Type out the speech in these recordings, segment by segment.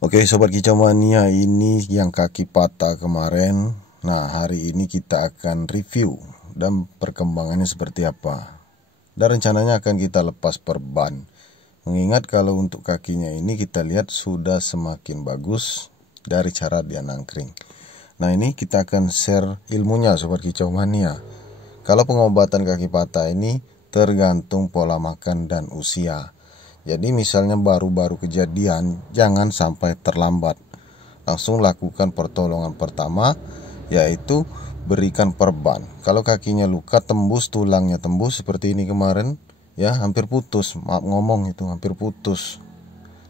Oke Sobat Kicau Mania, ini yang kaki patah kemarin. Nah, hari ini kita akan review dan perkembangannya seperti apa. Dan rencananya akan kita lepas perban. Mengingat kalau untuk kakinya ini kita lihat sudah semakin bagus dari cara dia nangkring. Nah, ini kita akan share ilmunya Sobat Kicau Mania. Kalau pengobatan kaki patah ini tergantung pola makan dan usia. Jadi misalnya baru-baru kejadian, jangan sampai terlambat. Langsung lakukan pertolongan pertama, yaitu berikan perban. Kalau kakinya luka tembus, tulangnya tembus seperti ini kemarin, ya hampir putus. Maaf ngomong itu hampir putus.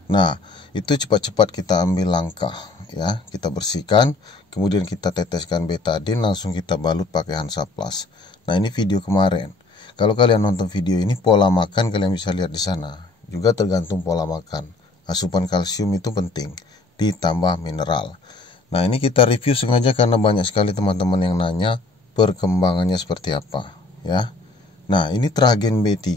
Nah, itu cepat-cepat kita ambil langkah, ya. Kita bersihkan, kemudian kita teteskan betadine, langsung kita balut pakai Hansaplast. Nah, ini video kemarin. Kalau kalian nonton video ini, pola makan kalian bisa lihat di sana. Juga tergantung pola makan. Asupan kalsium itu penting, ditambah mineral. Nah, ini kita review sengaja karena banyak sekali teman-teman yang nanya perkembangannya seperti apa, ya. Nah, ini Tragen B3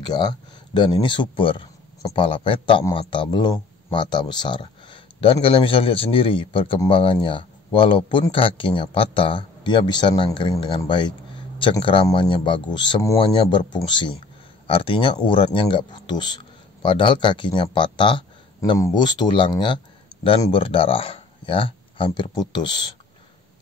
dan ini super. Kepala petak, mata beluh, mata besar. Dan kalian bisa lihat sendiri perkembangannya. Walaupun kakinya patah, dia bisa nangkring dengan baik. Cengkeramannya bagus, semuanya berfungsi. Artinya uratnya nggak putus. Padahal kakinya patah, nembus tulangnya dan berdarah, ya, hampir putus.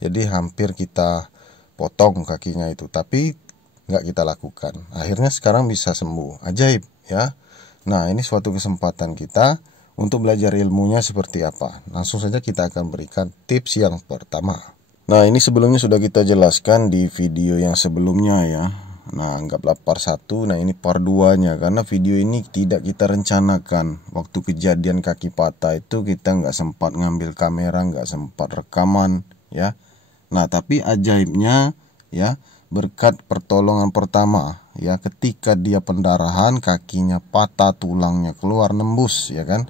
Jadi hampir kita potong kakinya itu, tapi nggak kita lakukan. Akhirnya sekarang bisa sembuh, ajaib, ya. Nah, ini suatu kesempatan kita untuk belajar ilmunya seperti apa. Langsung saja kita akan berikan tips yang pertama. Nah, ini sebelumnya sudah kita jelaskan di video yang sebelumnya, ya. Nah, anggaplah part 1, nah ini part 2-nya. Karena video ini tidak kita rencanakan. Waktu kejadian kaki patah itu kita nggak sempat ngambil kamera, nggak sempat rekaman, ya. Nah, tapi ajaibnya, ya, berkat pertolongan pertama, ya, ketika dia pendarahan, kakinya patah, tulangnya keluar, nembus, ya kan.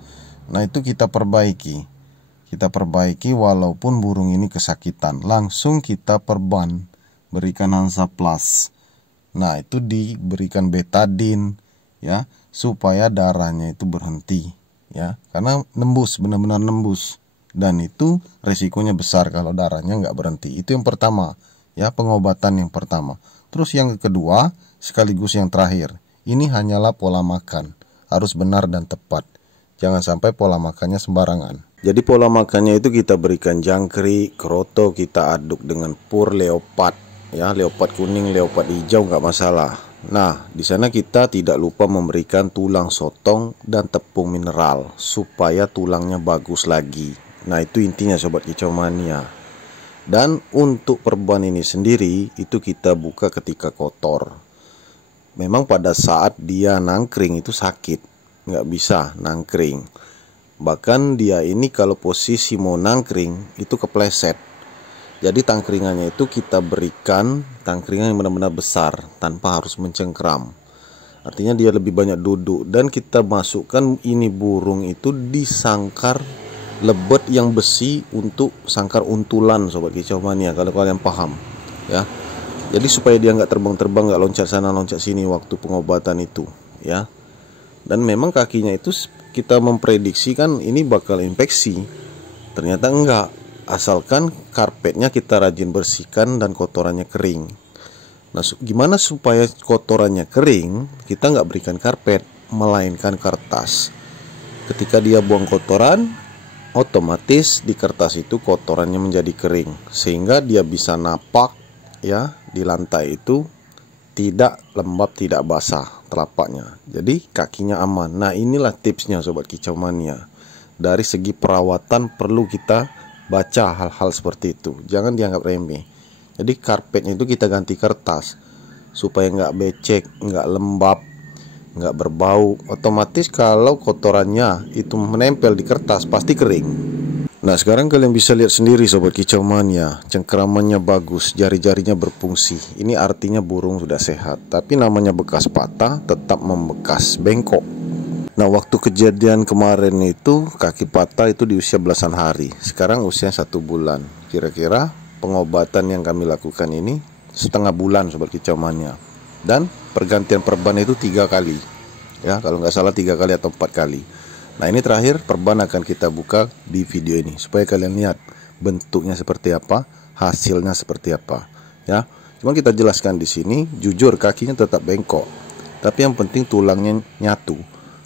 Nah, itu kita perbaiki. Kita perbaiki walaupun burung ini kesakitan. Langsung kita perban, berikan Hansaplast. Nah, itu diberikan betadine, ya, supaya darahnya itu berhenti, ya, karena nembus, benar-benar nembus, dan itu resikonya besar kalau darahnya nggak berhenti. Itu yang pertama, ya, pengobatan yang pertama. Terus yang kedua, sekaligus yang terakhir, ini hanyalah pola makan, harus benar dan tepat. Jangan sampai pola makannya sembarangan. Jadi pola makannya itu kita berikan jangkrik, kroto, kita aduk dengan pur leopard, ya, leopard kuning, leopard hijau nggak masalah. Nah, di sana kita tidak lupa memberikan tulang sotong dan tepung mineral supaya tulangnya bagus lagi. Nah, itu intinya Sobat Kicau Mania. Dan untuk perban ini sendiri itu kita buka ketika kotor. Memang pada saat dia nangkring itu sakit, nggak bisa nangkring. Bahkan dia ini kalau posisi mau nangkring itu kepleset. Jadi tangkringannya itu kita berikan tangkringan yang benar-benar besar tanpa harus mencengkram. Artinya dia lebih banyak duduk. Dan kita masukkan ini burung itu di sangkar lebet yang besi untuk sangkar untulan Sobat Kicau Mania, kalau kalian paham, ya. Jadi supaya dia nggak terbang-terbang, nggak loncat sana loncat sini waktu pengobatan itu, ya. Dan memang kakinya itu kita memprediksikan ini bakal infeksi. Ternyata enggak. Asalkan karpetnya kita rajin bersihkan dan kotorannya kering. Nah, gimana supaya kotorannya kering? Kita nggak berikan karpet, melainkan kertas. Ketika dia buang kotoran, otomatis di kertas itu kotorannya menjadi kering, sehingga dia bisa napak, ya, di lantai itu tidak lembab, tidak basah telapaknya. Jadi kakinya aman. Nah, inilah tipsnya Sobat Kicau Mania. Dari segi perawatan perlu kita baca hal-hal seperti itu. Jangan dianggap remeh. Jadi karpetnya itu kita ganti kertas supaya nggak becek, nggak lembab, nggak berbau. Otomatis kalau kotorannya itu menempel di kertas pasti kering. Nah, sekarang kalian bisa lihat sendiri Sobat Kicau Mania, cengkeramannya bagus, jari-jarinya berfungsi. Ini artinya burung sudah sehat. Tapi namanya bekas patah tetap membekas, bengkok. Nah, waktu kejadian kemarin itu kaki patah itu di usia belasan hari. Sekarang usia 1 bulan. Kira-kira pengobatan yang kami lakukan ini setengah bulan Sobat Kicau Mania. Dan pergantian perban itu 3 kali, ya, kalau nggak salah 3 kali atau 4 kali. Nah, ini terakhir perban akan kita buka di video ini supaya kalian lihat bentuknya seperti apa, hasilnya seperti apa, ya. Cuma kita jelaskan di sini, jujur kakinya tetap bengkok, tapi yang penting tulangnya nyatu,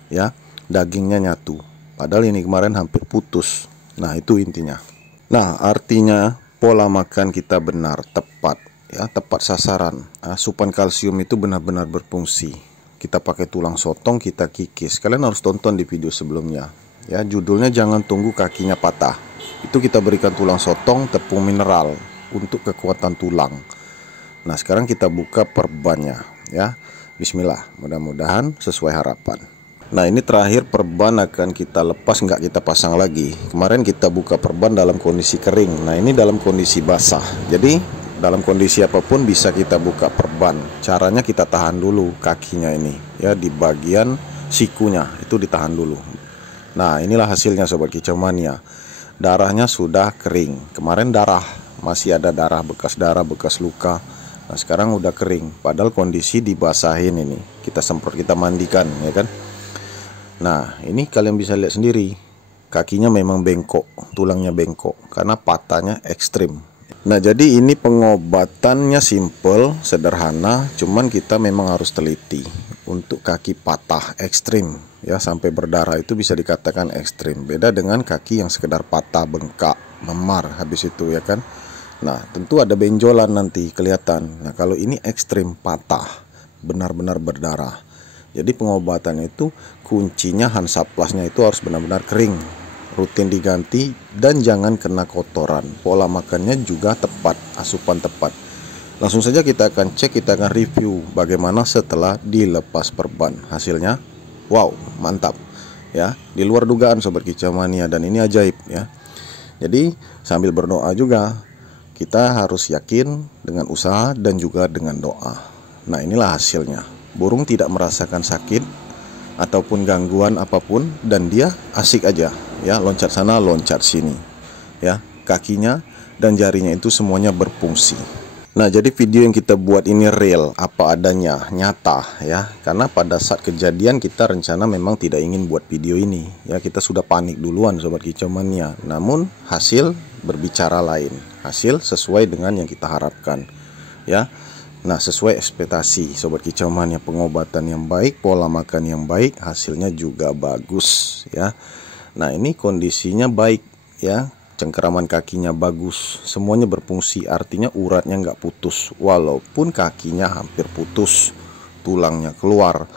ya, dagingnya nyatu. Padahal ini kemarin hampir putus. Nah, itu intinya. Nah, artinya pola makan kita benar, tepat, ya, tepat sasaran. Asupan kalsium itu benar-benar berfungsi. Kita pakai tulang sotong, kita kikis. Kalian harus tonton di video sebelumnya, ya. Judulnya jangan tunggu kakinya patah. Itu kita berikan tulang sotong, tepung mineral untuk kekuatan tulang. Nah, sekarang kita buka perbannya, ya. Bismillah, mudah-mudahan sesuai harapan. Nah, ini terakhir perban akan kita lepas, nggak kita pasang lagi. Kemarin kita buka perban dalam kondisi kering. Nah, ini dalam kondisi basah. Jadi dalam kondisi apapun bisa kita buka perban. Caranya kita tahan dulu kakinya ini, ya, di bagian sikunya itu ditahan dulu. Nah, inilah hasilnya Sobat Kicau Mania. Darahnya sudah kering. Kemarin masih ada darah, bekas luka. Nah, sekarang udah kering. Padahal kondisi dibasahin ini. Kita semprot, kita mandikan, ya kan? Nah, ini kalian bisa lihat sendiri. Kakinya memang bengkok, tulangnya bengkok karena patahnya ekstrim. Nah, jadi ini pengobatannya simple, sederhana, cuman kita memang harus teliti. Untuk kaki patah ekstrim, ya, sampai berdarah itu bisa dikatakan ekstrim. Beda dengan kaki yang sekedar patah, bengkak, memar habis itu, ya kan. Nah, tentu ada benjolan nanti kelihatan. Nah, kalau ini ekstrim patah, benar-benar berdarah. Jadi pengobatannya itu kuncinya Hansaplasnya itu harus benar-benar kering, rutin diganti, dan jangan kena kotoran. Pola makannya juga tepat, asupan tepat. Langsung saja kita akan cek, kita akan review bagaimana setelah dilepas perban. Hasilnya, wow, mantap, ya, di luar dugaan Sobat Kicau Mania, dan ini ajaib, ya. Jadi sambil berdoa juga, kita harus yakin dengan usaha dan juga dengan doa. Nah, inilah hasilnya. Burung tidak merasakan sakit ataupun gangguan apapun, dan dia asik aja, ya, loncat sana loncat sini, ya. Kakinya dan jarinya itu semuanya berfungsi. Nah, jadi video yang kita buat ini real, apa adanya, nyata, ya. Karena pada saat kejadian kita rencana memang tidak ingin buat video ini, ya. Kita sudah panik duluan Sobat Kicau Mania. Namun hasil berbicara lain, hasil sesuai dengan yang kita harapkan, ya. Nah, sesuai ekspektasi Sobat Kicau Mania, pengobatan yang baik, pola makan yang baik, hasilnya juga bagus, ya. Nah, ini kondisinya baik, ya. Cengkeraman kakinya bagus, semuanya berfungsi, artinya uratnya nggak putus. Walaupun kakinya hampir putus, tulangnya keluar,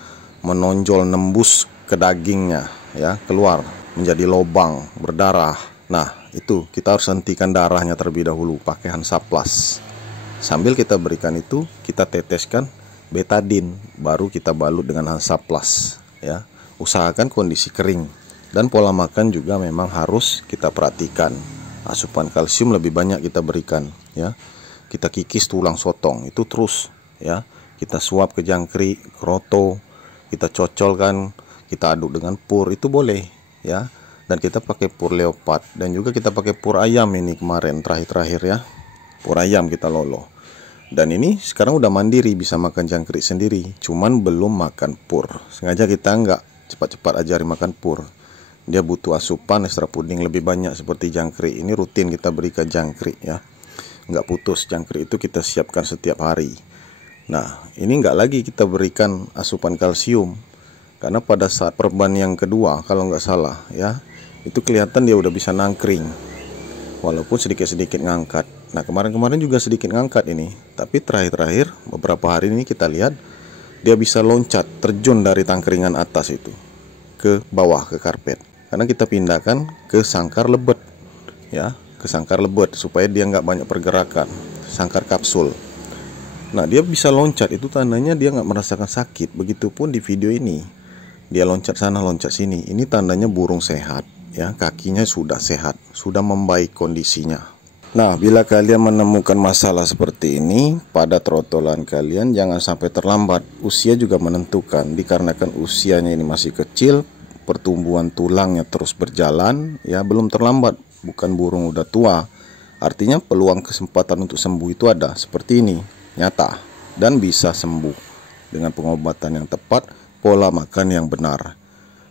menonjol nembus ke dagingnya, ya, keluar menjadi lubang, berdarah. Nah, itu kita harus hentikan darahnya terlebih dahulu pakai Hansaplas. Sambil kita berikan itu, kita teteskan betadin, baru kita balut dengan Hansaplas, ya. Usahakan kondisi kering, dan pola makan juga memang harus kita perhatikan. Asupan kalsium lebih banyak kita berikan, ya. Kita kikis tulang sotong itu terus, ya. Kita suap ke jangkrik, kroto, kita cocolkan, kita aduk dengan pur, itu boleh, ya. Dan kita pakai pur leopard, dan juga kita pakai pur ayam ini kemarin terakhir, ya. Pur ayam kita lolo. Dan ini sekarang udah mandiri, bisa makan jangkrik sendiri, cuman belum makan pur. Sengaja kita nggak cepat-cepat ajari makan pur. Dia butuh asupan ekstra puding lebih banyak seperti jangkrik. Ini rutin kita berikan jangkrik, ya. Nggak putus, jangkrik itu kita siapkan setiap hari. Nah, ini nggak lagi kita berikan asupan kalsium, karena pada saat perban yang kedua kalau nggak salah, ya, itu kelihatan dia udah bisa nangkring, walaupun sedikit-sedikit ngangkat. Nah, kemarin-kemarin juga sedikit ngangkat ini, tapi terakhir-terakhir beberapa hari ini kita lihat dia bisa loncat, terjun dari tangkringan atas itu ke bawah, ke karpet. Karena kita pindahkan ke sangkar lebet, ya, ke sangkar lebet supaya dia nggak banyak pergerakan, sangkar kapsul. Nah, dia bisa loncat, itu tandanya dia nggak merasakan sakit. Begitupun di video ini, dia loncat sana loncat sini, ini tandanya burung sehat, ya, kakinya sudah sehat, sudah membaik kondisinya. Nah, bila kalian menemukan masalah seperti ini pada trotolan kalian, jangan sampai terlambat. Usia juga menentukan, dikarenakan usianya ini masih kecil, pertumbuhan tulangnya terus berjalan, ya, belum terlambat, bukan burung udah tua. Artinya peluang kesempatan untuk sembuh itu ada, seperti ini, nyata, dan bisa sembuh dengan pengobatan yang tepat, pola makan yang benar.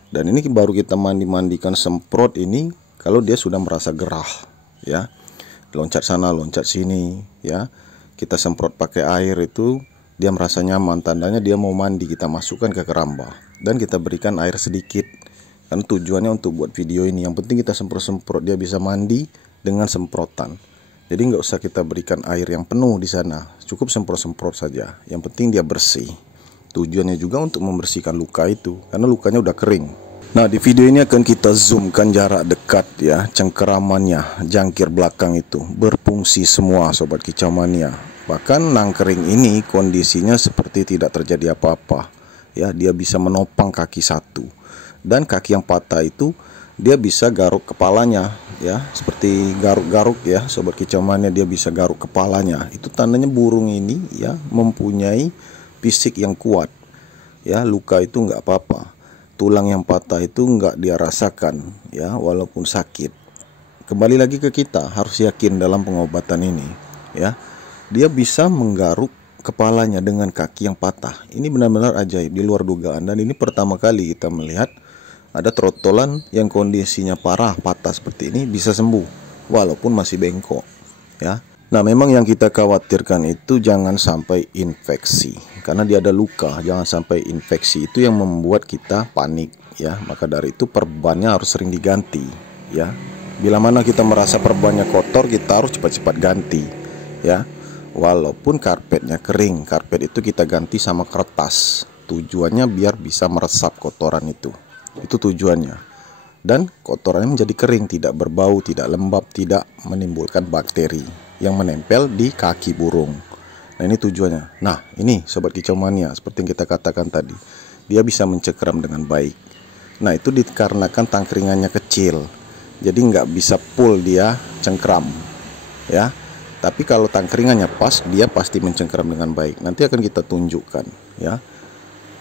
Dan ini baru kita mandikan semprot ini kalau dia sudah merasa gerah, ya. Loncat sana, loncat sini, ya. Kita semprot pakai air itu, dia merasa nyaman, tandanya dia mau mandi. Kita masukkan ke keramba dan kita berikan air sedikit. Karena tujuannya untuk buat video ini. Yang penting kita semprot-semprot, dia bisa mandi dengan semprotan. Jadi nggak usah kita berikan air yang penuh di sana, cukup semprot-semprot saja. Yang penting dia bersih. Tujuannya juga untuk membersihkan luka itu, karena lukanya udah kering. Nah, di video ini akan kita zoomkan jarak dekat, ya. Cengkeramannya, jangkir belakang itu berfungsi semua, sobat kicau mania. Bahkan nang kering ini kondisinya seperti tidak terjadi apa-apa, ya. Dia bisa menopang kaki satu, dan kaki yang patah itu dia bisa garuk kepalanya, ya, seperti garuk-garuk, ya, sobat kicau mania. Dia bisa garuk kepalanya. Itu tandanya burung ini, ya, mempunyai fisik yang kuat, ya. Luka itu nggak apa-apa, tulang yang patah itu nggak dia rasakan, ya, walaupun sakit. Kembali lagi ke kita, harus yakin dalam pengobatan ini, ya. Dia bisa menggaruk kepalanya dengan kaki yang patah. Ini benar-benar ajaib, di luar dugaan. Dan ini pertama kali kita melihat ada trotolan yang kondisinya parah, patah seperti ini bisa sembuh walaupun masih bengkok, ya. Nah, memang yang kita khawatirkan itu jangan sampai infeksi, karena dia ada luka. Jangan sampai infeksi, itu yang membuat kita panik, ya. Maka dari itu perbannya harus sering diganti, ya. Bila mana kita merasa perbannya kotor, kita harus cepat-cepat ganti, ya. Walaupun karpetnya kering, karpet itu kita ganti sama kertas. Tujuannya biar bisa meresap kotoran itu tujuannya. Dan kotorannya menjadi kering, tidak berbau, tidak lembab, tidak menimbulkan bakteri yang menempel di kaki burung. Nah, ini tujuannya. Nah, ini sobat kicau mania, seperti yang kita katakan tadi, dia bisa mencengkeram dengan baik. Nah, itu dikarenakan tangkringannya kecil, jadi nggak bisa full dia cengkeram, ya. Tapi kalau tangkringannya pas, dia pasti mencengkeram dengan baik. Nanti akan kita tunjukkan, ya.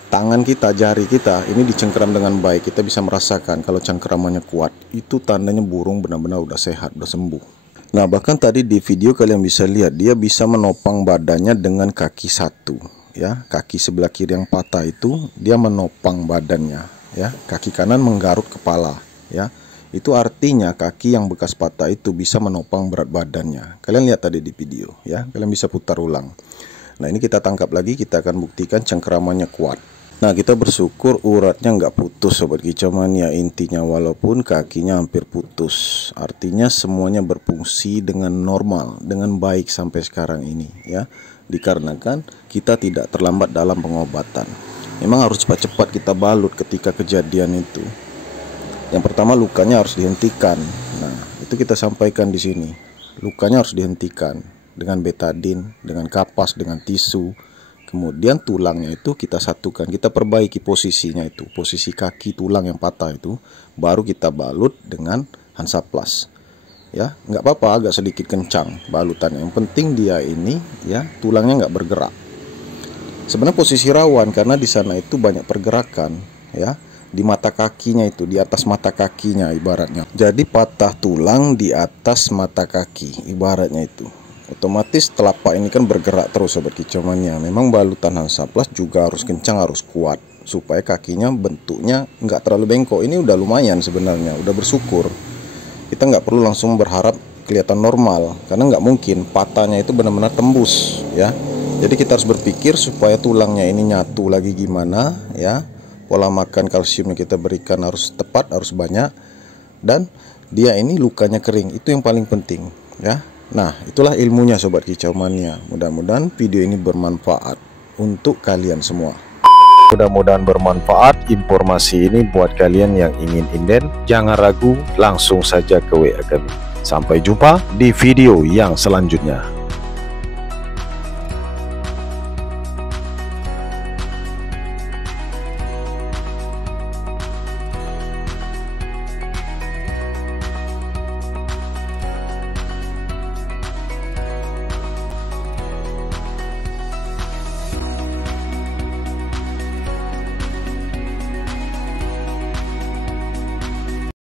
Tangan kita, jari kita ini dicengkeram dengan baik. Kita bisa merasakan kalau cengkeramannya kuat, itu tandanya burung benar-benar udah sehat, udah sembuh. Nah, bahkan tadi di video kalian bisa lihat dia bisa menopang badannya dengan kaki satu, ya. Kaki sebelah kiri yang patah itu dia menopang badannya, ya. Kaki kanan menggaruk kepala, ya. Itu artinya kaki yang bekas patah itu bisa menopang berat badannya. Kalian lihat tadi di video, ya. Kalian bisa putar ulang. Nah, ini kita tangkap lagi, kita akan buktikan cengkeramannya kuat. Nah, kita bersyukur uratnya nggak putus, sobat kicau mania. Intinya walaupun kakinya hampir putus, artinya semuanya berfungsi dengan normal, dengan baik sampai sekarang ini, ya. Dikarenakan kita tidak terlambat dalam pengobatan. Memang harus cepat-cepat kita balut ketika kejadian itu. Yang pertama, lukanya harus dihentikan. Nah, itu kita sampaikan di sini. Lukanya harus dihentikan dengan betadin, dengan kapas, dengan tisu. Kemudian tulangnya itu kita satukan, kita perbaiki posisinya itu, posisi kaki tulang yang patah itu, baru kita balut dengan Hansaplast, ya. Nggak apa-apa agak sedikit kencang balutannya, yang penting dia ini, ya, tulangnya nggak bergerak. Sebenarnya posisi rawan karena di sana itu banyak pergerakan, ya, di mata kakinya itu, di atas mata kakinya ibaratnya. Jadi patah tulang di atas mata kaki ibaratnya itu. Otomatis telapak ini kan bergerak terus, sobat kicau mania. Memang balutan Hansaplast juga harus kencang, harus kuat, supaya kakinya bentuknya nggak terlalu bengkok. Ini udah lumayan sebenarnya, udah bersyukur. Kita nggak perlu langsung berharap kelihatan normal, karena nggak mungkin patahnya itu benar-benar tembus, ya. Jadi kita harus berpikir supaya tulangnya ini nyatu lagi gimana, ya. Pola makan kalsiumnya kita berikan harus tepat, harus banyak, dan dia ini lukanya kering, itu yang paling penting, ya. Nah, itulah ilmunya, sobat kicau mania. Mudah-mudahan video ini bermanfaat untuk kalian semua. Mudah-mudahan bermanfaat informasi ini buat kalian yang ingin inden. Jangan ragu, langsung saja ke WA kami. Sampai jumpa di video yang selanjutnya.